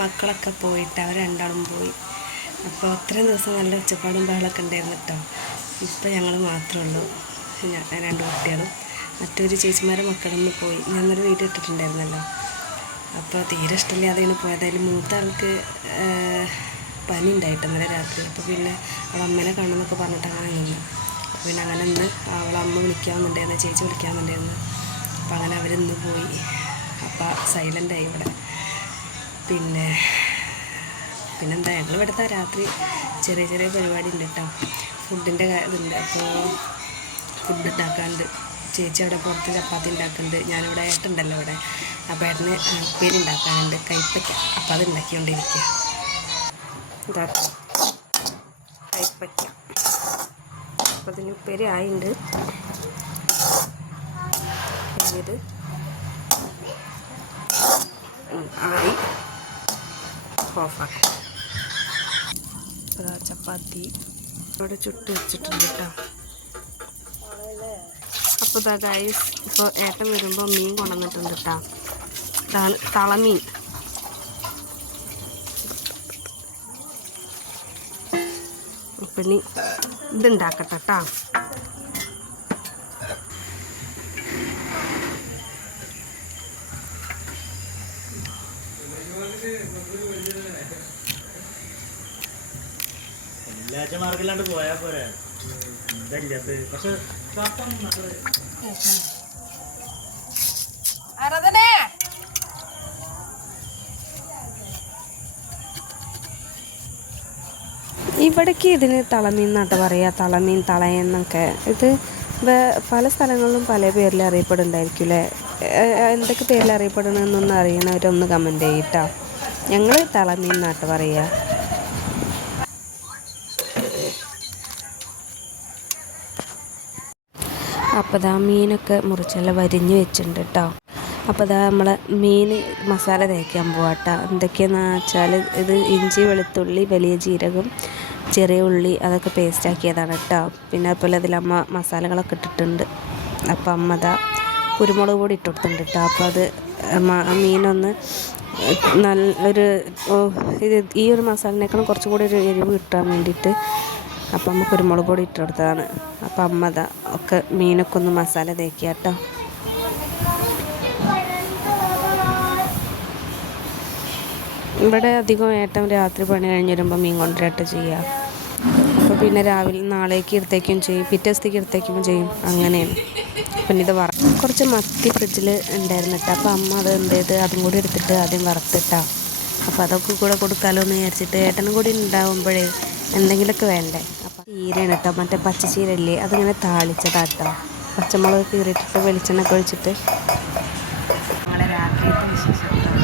മക്കളൊക്കെ പോയിട്ട് അവർ രണ്ടാളും പോയി. അപ്പോൾ അത്രയും ദിവസം നല്ല ഒച്ചപ്പാടും ബഹളമൊക്കെ ഉണ്ടായിരുന്നു കേട്ടോ. ഇപ്പോൾ ഞങ്ങൾ മാത്രമേ ഉള്ളൂ, രണ്ട് കുട്ടികളും. മറ്റൊരു ചേച്ചിമാരെ മക്കളൊന്ന് പോയി. ഞാനൊരു വീഡിയോ ഇട്ടിട്ടുണ്ടായിരുന്നല്ലോ. അപ്പോൾ തീരെ ഇഷ്ടമില്ലാതെയാണ് പോയത്. അതിൽ മൂത്ത ആൾക്ക് പനി ഉണ്ടായിട്ട് ഇന്നലെ രാത്രി. അപ്പോൾ പിന്നെ അവളെ അമ്മേനെ കാണണമെന്നൊക്കെ പറഞ്ഞിട്ട് അങ്ങനെ നിന്ന്. അപ്പോൾ പിന്നെ അങ്ങനെ ഇന്ന് അവളെ അമ്മ വിളിക്കാമെന്നുണ്ടായിരുന്നു, ചേച്ചി വിളിക്കാമെന്നുണ്ടായിരുന്നു. അപ്പോൾ അങ്ങനെ അവരിന്ന് പോയി. അപ്പോൾ സൈലൻ്റായി ഇവിടെ. പിന്നെന്താ, ഞങ്ങൾ ഇവിടുത്തെ രാത്രി ചെറിയ ചെറിയ പരിപാടി ഉണ്ട് കേട്ടോ. ഫുഡിൻ്റെ ഇതുണ്ട്. അപ്പോൾ ഫുഡ് ഉണ്ടാക്കാണ്ട് ചേച്ചി അവിടെ പുറത്ത് ചപ്പാത്തി ഉണ്ടാക്കുന്നുണ്ട്. ഞാനിവിടെ ഏട്ടുണ്ടല്ലോ ഇവിടെ. അപ്പോൾ ഏട്ടന് ഉപ്പേരി ഉണ്ടാക്കാനുണ്ട്, കൈപ്പയ്ക്ക. അപ്പോൾ അത് ഉണ്ടാക്കിക്കൊണ്ടിരിക്കുക. ഇതാ കൈപ്പയ്ക്ക. അപ്പോൾ അതിന് ഉപ്പേരി ആയിട്ടുണ്ട്. ഇത് ആയി ഓഫാക്കാം. ചപ്പാത്തി ഇവിടെ ചുട്ട് വെച്ചിട്ടുണ്ട് കേട്ടോ. അപ്പോൾ ഇതാ ഗൈസ്, ഇപ്പോൾ ഏട്ടൻ വരുമ്പോൾ മീൻ കൊണ്ടുവന്നിട്ടുണ്ട് കേട്ടോ. ഇതാണ് തളമീൻ. അപ്പം ഇനി ഇതുണ്ടാക്കട്ടെ കേട്ടോ. മാർഗില്ലാണ്ട് പോയാൽ പോരാ. ഇതല്ലാത്ത പക്ഷെ ഇവിടേക്ക് ഇതിന് തളമീൻ എന്നാട്ടോ പറയുക. തളമീൻ, തളയെന്നൊക്കെ. ഇത് പല സ്ഥലങ്ങളിലും പല പേരിൽ അറിയപ്പെടുന്നുണ്ടായിരിക്കും അല്ലേ. എന്തൊക്കെ പേരിൽ അറിയപ്പെടണമെന്നൊന്നും അറിയണവരൊന്ന് കമൻറ്റ് ചെയ്യട്ടോ. ഞങ്ങൾ തളമീൻ എന്നാട്ടോ പറയുക. അപ്പോൾ ഇതാ മീനൊക്കെ മുറിച്ചെല്ലാം വരിഞ്ഞ് വെച്ചിട്ടുണ്ട് കേട്ടോ. അപ്പോൾ ഇതാ നമ്മളെ മീൻ മസാല തേക്കാൻ പോവാം കേട്ടോ. എന്തൊക്കെയാണെന്ന് വെച്ചാൽ ഇത് ഇഞ്ചി, വെളുത്തുള്ളി, വലിയ ജീരകം, ചെറിയ ഉള്ളി അതൊക്കെ പേസ്റ്റാക്കിയതാണ് കേട്ടോ. പിന്നെ അതുപോലെ അതിലമ്മ മസാലകളൊക്കെ ഇട്ടിട്ടുണ്ട്. അപ്പോൾ അമ്മ ഇതാ കുരുമുളക് പൊടി ഇട്ട് കൊടുത്തിട്ടുണ്ട് കേട്ടോ. അപ്പോൾ അത് മീനൊന്ന് നല്ലൊരു ഈ ഒരു മസാലനേക്കാളും കുറച്ചും കൂടി ഒരു എരിവ് കിട്ടാൻ വേണ്ടിയിട്ട് അപ്പം അമ്മ കുരുമുളക് പൊടി ഇട്ട് കൊടുത്തതാണ്. അപ്പം അമ്മ ഇതാ ഒക്കെ മീനൊക്കെ ഒന്ന് മസാല തേക്കുക കേട്ടോ. ഇവിടെ അധികം ഏട്ടൻ രാത്രി പണി കഴിഞ്ഞ് വരുമ്പോൾ മീൻ കൊണ്ടുവരട്ട് ചെയ്യുക. അപ്പോൾ പിന്നെ രാവിലെ നാളേക്ക് എടുത്തേക്കും ചെയ്യും, പിറ്റേ ദിവസത്തേക്ക് എടുത്തേക്കും ചെയ്യും, അങ്ങനെയാണ്. പിന്നെ ഇത് കുറച്ച് മത്തി ഫ്രിഡ്ജിൽ ഉണ്ടായിരുന്നു കേട്ടോ. അപ്പോൾ അമ്മ അത് എന്ത് ചെയ്ത് അതും കൂടി എടുത്തിട്ട് ആദ്യം വറുത്തിട്ടാ. അപ്പോൾ അതൊക്കെ കൂടെ കൊടുക്കാമല്ലോ എന്ന് വിചാരിച്ചിട്ട് ഏട്ടനും കൂടി ഉണ്ടാകുമ്പോഴേ എന്തെങ്കിലുമൊക്കെ വേണ്ടേ. അപ്പം ചീരയാണ് കേട്ടോ, മറ്റേ പച്ചച്ചീരല്ലേ, അതിങ്ങനെ താളിച്ചതാട്ടോ. പച്ചമുളക് കീറിയിട്ടിട്ട് വെളിച്ചെണ്ണ ഒക്കെ ഒഴിച്ചിട്ട്. ഞങ്ങളുടെ രാത്രിയത്തെ വിശേഷം.